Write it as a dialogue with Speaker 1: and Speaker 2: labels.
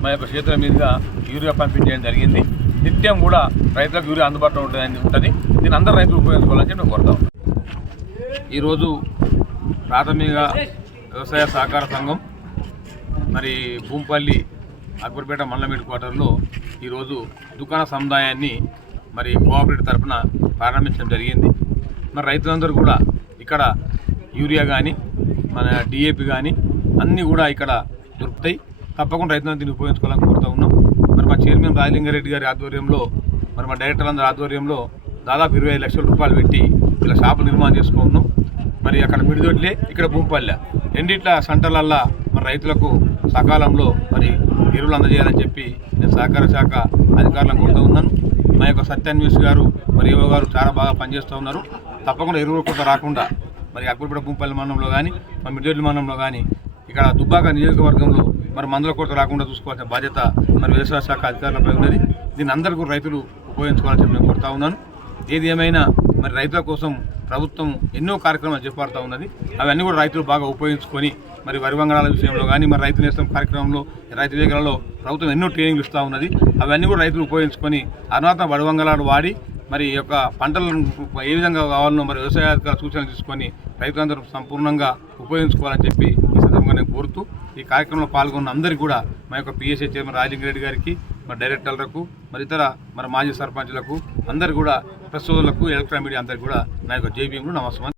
Speaker 1: మా యొక్క క్షేత్రం మీదుగా యూరియా పంపిణీ చేయడం జరిగింది. నిత్యం కూడా రైతులకు యూరియా అందుబాటులో ఉంటుందని ఉంటుంది. దీన్ని అందరూ రైతులు ఉపయోగించుకోవాలని చెప్పి మేము కోరుతాం ఈరోజు ప్రాథమిక వ్యవసాయ సహకార సంఘం మరి భూంపల్లి అక్బర్పేట మండలమీడి క్వార్టర్లో ఈరోజు దుకాణ సముదాయాన్ని మరి కోఆపరేటివ్ తరఫున ప్రారంభించడం జరిగింది. మరి రైతులందరూ కూడా ఇక్కడ యూరియా కానీ మన డిఏపి కానీ అన్నీ కూడా ఇక్కడ దొరుకుతాయి. తప్పకుండా రైతులను దీన్ని ఉపయోగించుకోవాలని కోరుతూ ఉన్నాం. మరి మా చైర్మన్ రాజలింగారెడ్డి గారి ఆధ్వర్యంలో మరి మా డైరెక్టర్లందరి ఆధ్వర్యంలో దాదాపు ఇరవై లక్షల రూపాయలు పెట్టి ఇలా షాపు నిర్మాణం చేసుకుంటున్నాం. మరి అక్కడ మిడిదొడ్లే ఇక్కడ భూంపల్లె. రెండిట్ల సెంటర్లల్లా మరి రైతులకు సకాలంలో మరి ఎరువులు అందజేయాలని చెప్పి నేను సహకార శాఖ అధికారులను కోరుతూ ఉన్నాను. మా యొక్క సత్యాన్వేష్ గారు మరి ఏవో గారు చాలా బాగా పనిచేస్తూ ఉన్నారు. తప్పకుండా ఎరువులు కూడా రాకుండా మరి అక్కులపేట భూంపల్లి మండలంలో కానీ మా మిడిదొడ్లి మండలంలో కానీ ఇక్కడ దుబ్బాక నియోజకవర్గంలో మరి మందుల కొరత రాకుండా చూసుకోవాల్సిన బాధ్యత మరి వ్యవసాయ శాఖ అధికారులపై ఉన్నది. దీన్ని అందరూ రైతులు ఉపయోగించుకోవాలని చెప్పి నేను కోరుతా ఉన్నాను. ఏది ఏమైనా మరి రైతుల కోసం ప్రభుత్వం ఎన్నో కార్యక్రమాలు చేపడుతూ ఉన్నది. అవన్నీ కూడా రైతులు బాగా ఉపయోగించుకొని మరి వరి వంగడాల విషయంలో కానీ మరి రైతు నేస్తం కార్యక్రమంలో రైతు వేగలలో ప్రభుత్వం ఎన్నో ట్రైనింగ్ ఇస్తూ ఉన్నది. అవన్నీ కూడా రైతులు ఉపయోగించుకొని అనాథ వడి వంగడాలు వాడి మరి ఈ యొక్క పంటలను ఏ విధంగా కావాలనో మరి వ్యవసాయ సూచనలు తీసుకొని రైతులందరూ సంపూర్ణంగా ఉపయోగించుకోవాలని చెప్పి ఈ సందర్భంగా నేను కోరుతూ ఈ కార్యక్రమంలో పాల్గొన్న అందరికీ కూడా మా యొక్క పిఎస్ఏ చైర్మన్ రాజలింగారెడ్డి గారికి మరి డైరెక్టర్లకు మరి ఇతర మరి మాజీ సర్పంచ్లకు అందరు కూడా ప్రెస్ సోదరులకు ఎలక్ట్రానిక్ మీడియా అందరికీ కూడా నా యొక్క జేబీఎంలు నమస్కారం.